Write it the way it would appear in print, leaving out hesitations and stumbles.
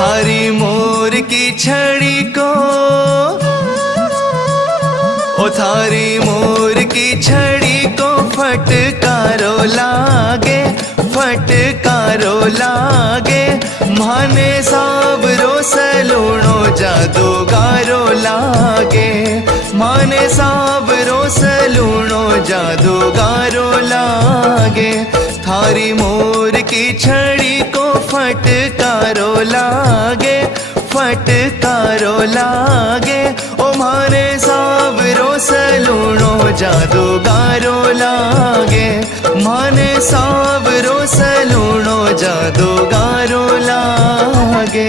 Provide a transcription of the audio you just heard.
थारी मोर की छड़ी को, ओ थारी मोर की छड़ी को फटकारो लागे, फटकारो लागे। माने सावरो सलूणो जादूगारो लागे, माने सावरो सलूणो जादूगारो लागे। थारी मोर की छड़ी को फटकारो लागे, फटकारो लागे। ओ माने सावरो सलूणो जादूगारो लागे, माने सावरो सलूणो जादूगारो लागे।